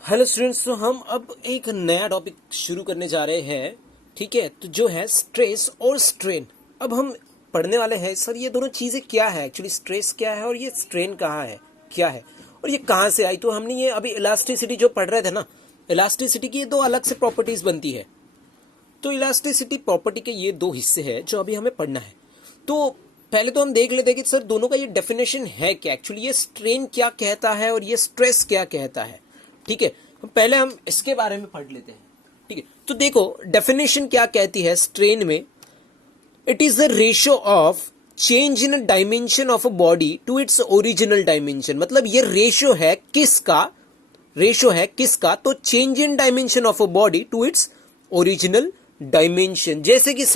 Hello students, तो हम अब एक नया टॉपिक शुरू करने जा रहे हैं। ठीक है, तो जो है स्ट्रेस और स्ट्रेन। अब हम पढ़ने वाले हैं सर ये दोनों चीज़ें क्या है, एक्चुअली स्ट्रेस क्या है और ये स्ट्रेन कहाँ है, क्या है और ये कहाँ से आई। तो हमने ये अभी इलास्टिसिटी जो पढ़ रहे थे ना, इलास्टिसिटी की ये दो अलग से प्रॉपर्टीज बनती है। तो इलास्टिसिटी प्रॉपर्टी के ये दो हिस्से हैं जो अभी हमें पढ़ना है। तो पहले तो हम देख लेते हैं कि सर दोनों का ये डेफिनेशन है क्या, एक्चुअली ये स्ट्रेन क्या कहता है और ये स्ट्रेस क्या कहता है। ठीक है, तो पहले हम इसके बारे में पढ़ लेते हैं। ठीक है, तो देखो डेफिनेशन क्या कहती है स्ट्रेन में। It is the ratio of change in dimension of a body to its original dimension. मतलब ये रेशियो है किसका, तो change in dimension of a body to its original dimension. जैसे कि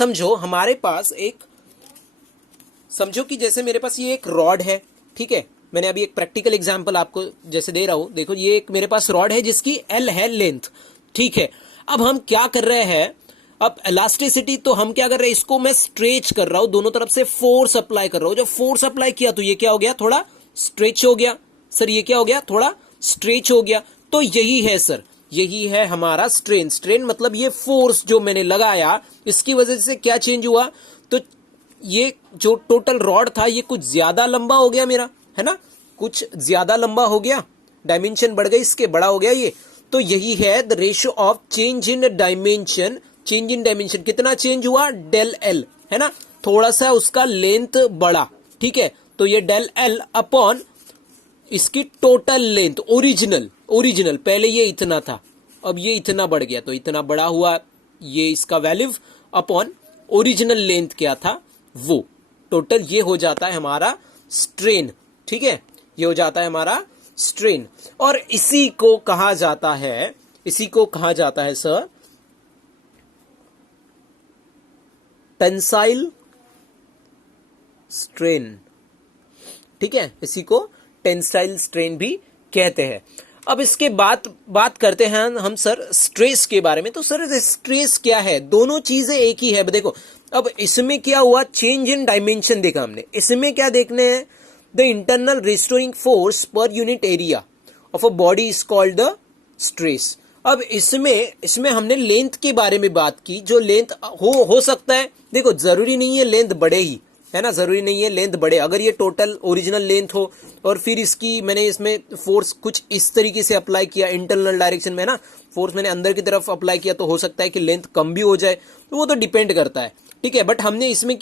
समझो कि जैसे मेरे पास ये एक रॉड है। ठीक है, मैंने अभी एक प्रैक्टिकल एग्जांपल आपको जैसे दे रहा हूं। देखो ये एक मेरे पास रॉड है जिसकी एल है लेंथ। ठीक है, अब हम क्या कर रहे हैं, अब इलास्टिसिटी तो हम क्या कर रहे हैं, इसको मैं स्ट्रेच कर रहा हूं, दोनों तरफ से फोर्स अप्लाई कर रहा हूं। जब फोर्स अप्लाई किया तो ये क्या हो गया, थोड़ा स्ट्रेच हो गया। सर ये क्या हो गया, थोड़ा स्ट्रेच हो गया। तो यही है सर, यही है हमारा स्ट्रेन। स्ट्रेन मतलब ये फोर्स जो मैंने लगाया इसकी वजह से क्या चेंज हुआ, तो ये जो टोटल रॉड था ये कुछ ज्यादा लंबा हो गया मेरा, है ना, कुछ ज्यादा लंबा हो गया, डायमेंशन बढ़ गई, इसके बड़ा हो गया ये। तो यही है the ratio of change in dimension. Change in dimension कितना चेंज हुआ, डेल एल, है ना, थोड़ा सा उसका लेंथ बढ़ा। ठीक है, तो ये डेल एल अपॉन इसकी टोटल लेंथ ओरिजिनल पहले ये इतना था, अब ये इतना बढ़ गया तो इतना बड़ा हुआ, ये इसका वैल्यू अपॉन ओरिजिनल लेंथ क्या था वो, टोटल ये हो जाता है हमारा स्ट्रेन। ठीक है, ये हो जाता है हमारा स्ट्रेन। और इसी को कहा जाता है सर टेंसाइल स्ट्रेन। ठीक है, इसी को टेंसाइल स्ट्रेन भी कहते हैं। अब इसके बात करते हैं हम सर स्ट्रेस के बारे में। तो सर स्ट्रेस क्या है, दोनों चीजें एक ही है। देखो अब इसमें क्या हुआ, चेंज इन डायमेंशन देखा हमने, इसमें क्या देखने हैं, the internal restoring force per unit area of a body is called the stress. अब इसमें हमने लेंथ के बारे में बात की, जो लेंथ हो सकता है, देखो जरूरी नहीं है लेंथ बढ़े ही, है ना, जरूरी नहीं है लेंथ बढ़े। अगर ये टोटल ओरिजिनल लेंथ हो और फिर मैंने इसमें फोर्स कुछ इस तरीके से अप्लाई किया इंटरनल डायरेक्शन में ना, फोर्स मैंने अंदर की तरफ अप्लाई किया, तो हो सकता है कि लेंथ कम भी हो जाए, तो वो तो डिपेंड करता है। ठीक है, बट हमने इसमें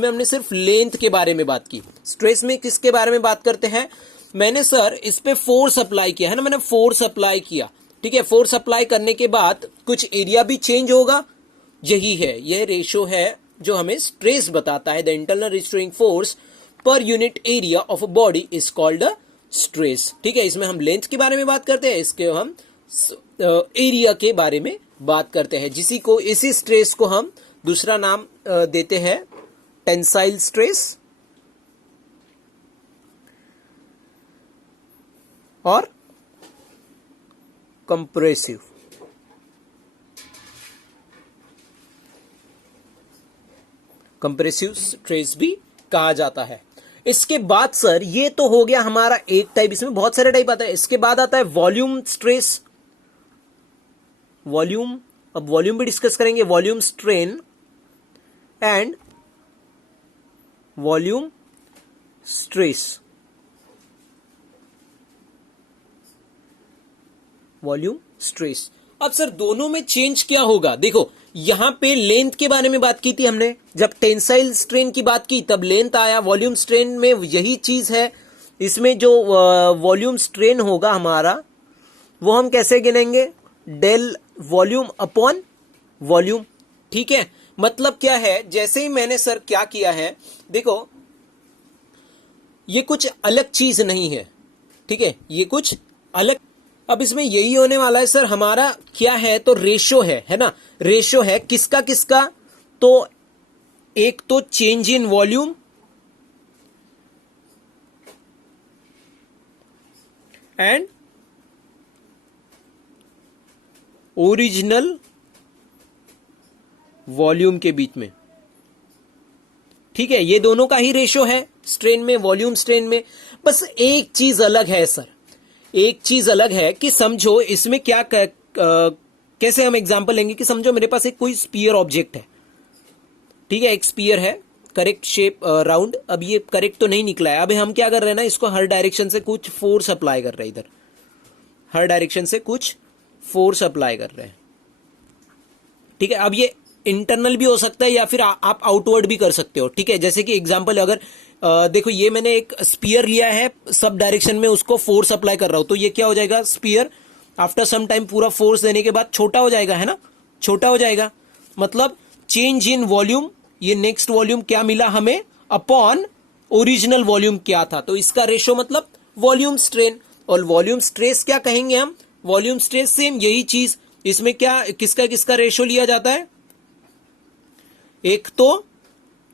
हमने सिर्फ लेंथ के बारे में बात की। स्ट्रेस में किसके बारे में बात करते हैं, मैंने सर इस पे फोर्स अप्लाई किया है ना, मैंने फोर्स अप्लाई किया। ठीक है, फोर्स अप्लाई करने के बाद कुछ एरिया भी चेंज होगा, यही है, यह रेशो है जो हमें स्ट्रेस बताता है। The internal restraining force per unit area of a body is called stress. ठीक है, इसमें हम लेंथ के बारे में बात करते हैं, इसके हम एरिया के बारे में बात करते हैं, इसी स्ट्रेस को हम दूसरा नाम देते हैं टेंसाइल स्ट्रेस और कंप्रेसिव। कंप्रेसिव स्ट्रेस भी कहा जाता है। इसके बाद सर ये तो हो गया हमारा एक टाइप, इसमें बहुत सारे टाइप आता है। इसके बाद आता है वॉल्यूम स्ट्रेस। अब वॉल्यूम भी डिस्कस करेंगे, volume strain and volume stress. Volume stress, अब सर दोनों में चेंज क्या होगा, देखो यहां पे लेंथ के बारे में बात की थी हमने, जब टेंसाइल स्ट्रेन की बात की तब लेंथ आया, वॉल्यूम स्ट्रेन में यही चीज है। इसमें जो वॉल्यूम स्ट्रेन होगा हमारा वो हम कैसे गिनेंगे, डेल वॉल्यूम अपॉन वॉल्यूम। ठीक है, मतलब क्या है, जैसे ही मैंने सर क्या किया है, देखो ये कुछ अलग चीज नहीं है। ठीक है, ये कुछ अलग, अब इसमें यही होने वाला है सर, हमारा क्या है, तो रेशो है ना, रेशो है किसका, तो एक तो change in volume and original volume के बीच में। ठीक है, ये दोनों का ही रेशो है स्ट्रेन में, वॉल्यूम स्ट्रेन में। बस एक चीज अलग है सर, एक चीज अलग है कि समझो इसमें क्या कैसे हम एग्जांपल लेंगे कि समझो मेरे पास एक कोई स्पीयर ऑब्जेक्ट है, ठीक है, एक स्पीयर है, करेक्ट शेप राउंड। अब ये करेक्ट तो नहीं निकला है। अब हम क्या कर रहे हैं ना, इसको हर डायरेक्शन से कुछ फोर्स अप्लाई कर रहे हैं, इधर हर डायरेक्शन से कुछ फोर्स अप्लाई कर रहे हैं, ठीक है। अब ये इंटरनल भी हो सकता है या फिर आप आउटवर्ड भी कर सकते हो, ठीक है। जैसे कि एग्जांपल अगर देखो ये मैंने एक स्पीयर लिया है, सब डायरेक्शन में उसको फोर्स अप्लाई कर रहा हूं, तो ये क्या हो जाएगा, स्पीयर आफ्टर सम टाइम पूरा फोर्स देने के बाद छोटा हो जाएगा, है ना, छोटा हो जाएगा। मतलब चेंज इन वॉल्यूम, ये नेक्स्ट वॉल्यूम क्या मिला हमें अपॉन ओरिजिनल वॉल्यूम क्या था, तो इसका रेशो मतलब वॉल्यूम स्ट्रेन। और वॉल्यूम स्ट्रेस क्या कहेंगे हम, वॉल्यूम स्ट्रेस सेम यही चीज, इसमें क्या किसका किसका रेशो लिया जाता है, एक तो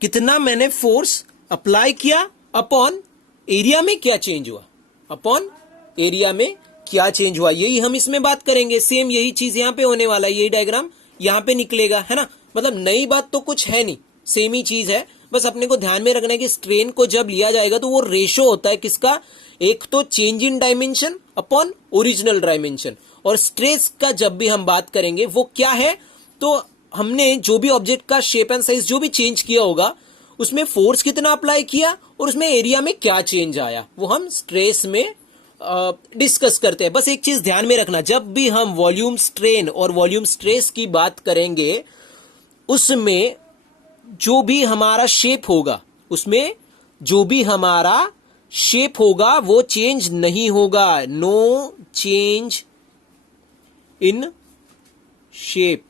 कितना मैंने फोर्स अप्लाई किया अपॉन एरिया में क्या चेंज हुआ, अपॉन एरिया में क्या चेंज हुआ, यही हम इसमें बात करेंगे। सेम यही चीज यहां पे होने वाला है, यही डायग्राम यहां पे निकलेगा, है ना। मतलब नई बात तो कुछ है नहीं, सेम ही चीज है। बस अपने को ध्यान में रखना है कि स्ट्रेन को जब लिया जाएगा तो वो रेशो होता है किसका, एक तो change in dimension upon original dimension. और स्ट्रेस का जब भी हम बात करेंगे वो क्या है, तो हमने जो भी ऑब्जेक्ट का शेप एंड साइज जो भी चेंज किया होगा उसमें फोर्स कितना अप्लाई किया और उसमें एरिया में क्या चेंज आया, वो हम स्ट्रेस में डिस्कस करते हैं। बस एक चीज ध्यान में रखना, जब भी हम वॉल्यूम स्ट्रेन और वॉल्यूम स्ट्रेस की बात करेंगे उसमें जो भी हमारा शेप होगा, उसमें जो भी हमारा शेप होगा वो चेंज नहीं होगा, नो चेंज इन शेप।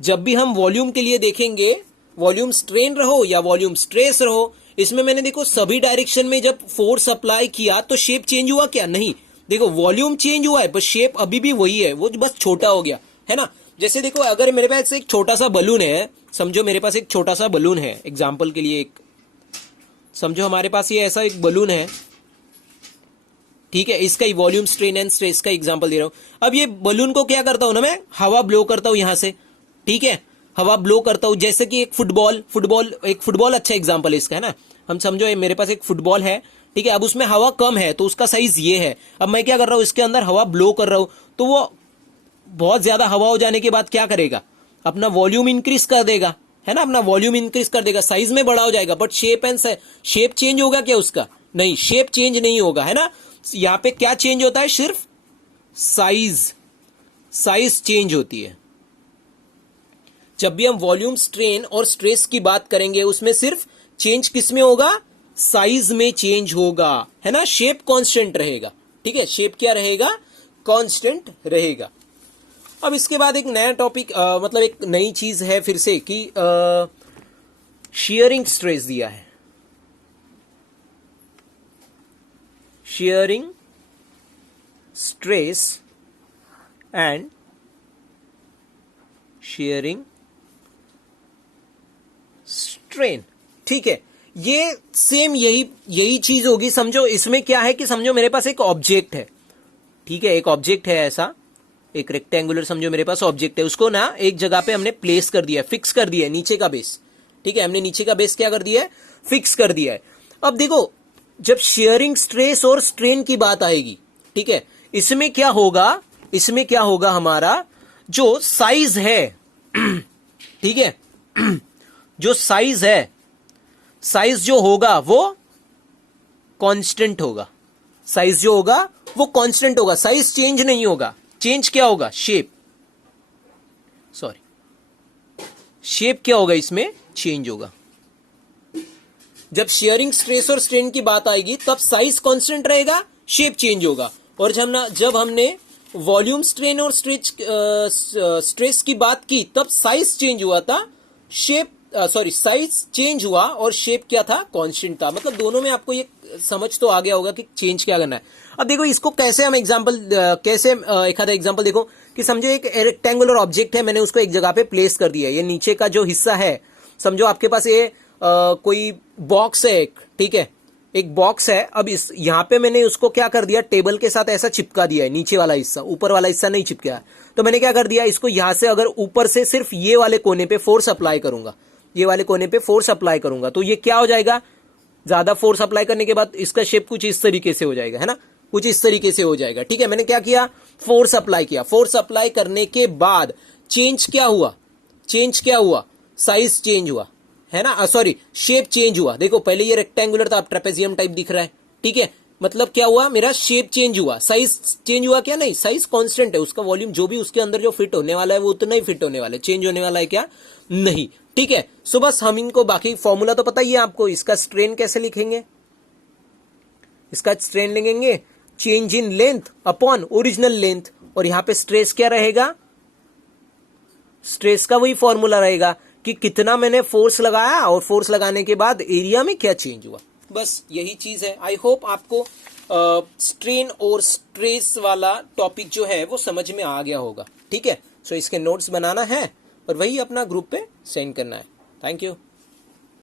जब भी हम वॉल्यूम के लिए देखेंगे, वॉल्यूम स्ट्रेन रहो या वॉल्यूम स्ट्रेस रहो, इसमें मैंने देखो सभी डायरेक्शन में जब फोर्स अप्लाई किया तो शेप चेंज हुआ क्या, नहीं। देखो वॉल्यूम चेंज हुआ है पर शेप अभी भी वही है, वो बस छोटा हो गया, है ना। जैसे देखो अगर मेरे पास एक छोटा सा बलून है, समझो मेरे पास एक छोटा सा बलून है, एग्जाम्पल के लिए एक समझो हमारे पास ये ऐसा एक बलून है, ठीक है, इसका ही वॉल्यूम स्ट्रेन एंड स्ट्रेस का एग्जांपल दे रहा हूं। अब ये बलून को क्या करता हूं ना, मैं हवा ब्लो करता हूं यहां से, ठीक है, हवा ब्लो करता हूं। जैसे कि एक फुटबॉल अच्छा एग्जांपल है इसका, है ना। हम समझो मेरे पास एक फुटबॉल है, ठीक है, अब उसमें हवा कम है तो उसका साइज ये है। अब मैं क्या कर रहा हूं, इसके अंदर हवा ब्लो कर रहा हूं, तो वो बहुत ज्यादा हवा हो जाने के बाद क्या करेगा, अपना वॉल्यूम इंक्रीज कर देगा, है ना, अपना वॉल्यूम इंक्रीज कर देगा, साइज में बड़ा हो जाएगा। बट शेप चेंज होगा क्या उसका, नहीं, शेप चेंज नहीं होगा, है ना। यहां पे क्या चेंज होता है, सिर्फ साइज चेंज होती है। जब भी हम वॉल्यूम स्ट्रेन और स्ट्रेस की बात करेंगे उसमें सिर्फ चेंज किस में होगा, साइज में चेंज होगा, है ना। शेप कांस्टेंट रहेगा, ठीक है, शेप क्या रहेगा, कांस्टेंट रहेगा। अब इसके बाद एक नया टॉपिक मतलब एक नई चीज है फिर से कि शियरिंग स्ट्रेस दिया है, shearing stress and shearing strain, ठीक है। ये सेम यही चीज होगी। समझो इसमें क्या है कि समझो मेरे पास एक ऑब्जेक्ट है, ठीक है, एक ऑब्जेक्ट है ऐसा, एक रेक्टेंगुलर समझो मेरे पास ऑब्जेक्ट है, उसको ना एक जगह पे हमने प्लेस कर दिया है, फिक्स कर दिया है, नीचे का बेस, ठीक है, हमने नीचे का बेस क्या कर दिया है, फिक्स कर दिया है। अब देखो जब शेयरिंग स्ट्रेस और स्ट्रेन की बात आएगी, ठीक है, इसमें क्या होगा हमारा जो साइज है, ठीक है, जो साइज है, साइज जो होगा वो कांस्टेंट होगा, साइज जो होगा वो कांस्टेंट होगा, साइज चेंज नहीं होगा। चेंज क्या होगा, शेप क्या होगा, इसमें चेंज होगा। जब शेयरिंग स्ट्रेस और स्ट्रेन की बात आएगी तब साइज कांस्टेंट रहेगा, शेप चेंज होगा। और जब हमने वॉल्यूम स्ट्रेन और स्ट्रेस की बात की तब साइज चेंज हुआ था, साइज चेंज हुआ और शेप क्या था, कांस्टेंट था। मतलब दोनों में आपको ये समझ तो आ गया होगा कि चेंज क्या करना है। अब देखो इसको कैसे हम एक आधा एग्जांपल देखो कि समझो एक रेक्टेंगुलर ऑब्जेक्ट है, मैंने उसको एक जगह पे प्लेस कर दिया है। ये नीचे का जो हिस्सा है, समझो आपके पास ये कोई बॉक्स है एक, ठीक है, एक बॉक्स है। अब यहाँ पे मैंने उसको क्या कर दिया, टेबल के साथ ऐसा चिपका दिया है, नीचे वाला हिस्सा, ऊपर वाला हिस्सा नहीं चिपका है। तो मैंने क्या कर दिया, इसको यहां से अगर ऊपर से सिर्फ ये वाले कोने पे फोर्स अप्लाई करूंगा, ये वाले कोने पे फोर्स अप्लाई करूंगा, तो ये क्या हो जाएगा, ज्यादा फोर्स अप्लाई करने के बाद इसका शेप कुछ इस तरीके से हो जाएगा, है ना। कुछ इस तरीके से हो जाएगा। ठीक है, मैंने क्या किया, फोर्स अप्लाई किया, फोर्स अप्लाई करने के बाद चेंज क्या हुआ, चेंज क्या हुआ, साइज चेंज हुआ, है ना, सॉरी शेप चेंज हुआ। देखो पहले ये रेक्टेंगुलर था, अब ट्रेपेजियम टाइप दिख रहा है। ठीक है, मतलब क्या हुआ, मेरा शेप चेंज हुआ, साइज चेंज हुआ क्या, नहीं, साइज कांस्टेंट है, उसका वॉल्यूम जो भी उसके अंदर जो फिट होने वाला है वो उतना ही फिट होने वाला है, चेंज होने वाला है क्या, नहीं। ठीक है, सो बस हम इनको, बाकी फॉर्मूला तो पता ही है आपको, इसका स्ट्रेन कैसे लिखेंगे, इसका स्ट्रेन लिखेंगे change in length upon original length, और यहां पे स्ट्रेस क्या रहेगा, स्ट्रेस का वही फॉर्मूला रहेगा कि कितना मैंने फोर्स लगाया और फोर्स लगाने के बाद एरिया में क्या चेंज हुआ, बस यही चीज है। आई होप आपको स्ट्रेन और स्ट्रेस वाला टॉपिक जो है वो समझ में आ गया होगा। ठीक है, सो इसके नोट्स बनाना है और वही अपना ग्रुप पे सेंड करना है। Thank you.